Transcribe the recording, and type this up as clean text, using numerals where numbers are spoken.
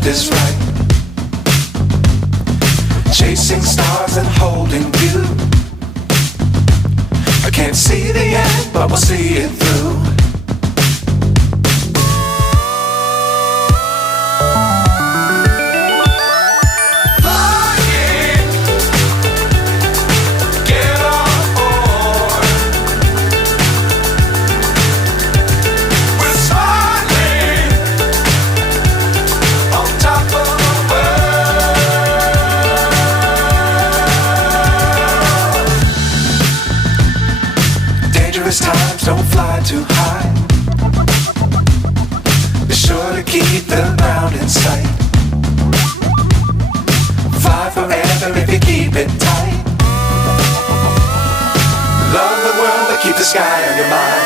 left is right. Chasing stars and holding you. I can't see the end, but we'll see it through. Times don't fly too high. Be sure to keep the ground in sight. Fly forever if you keep it tight. Love the world but keep the sky on your mind.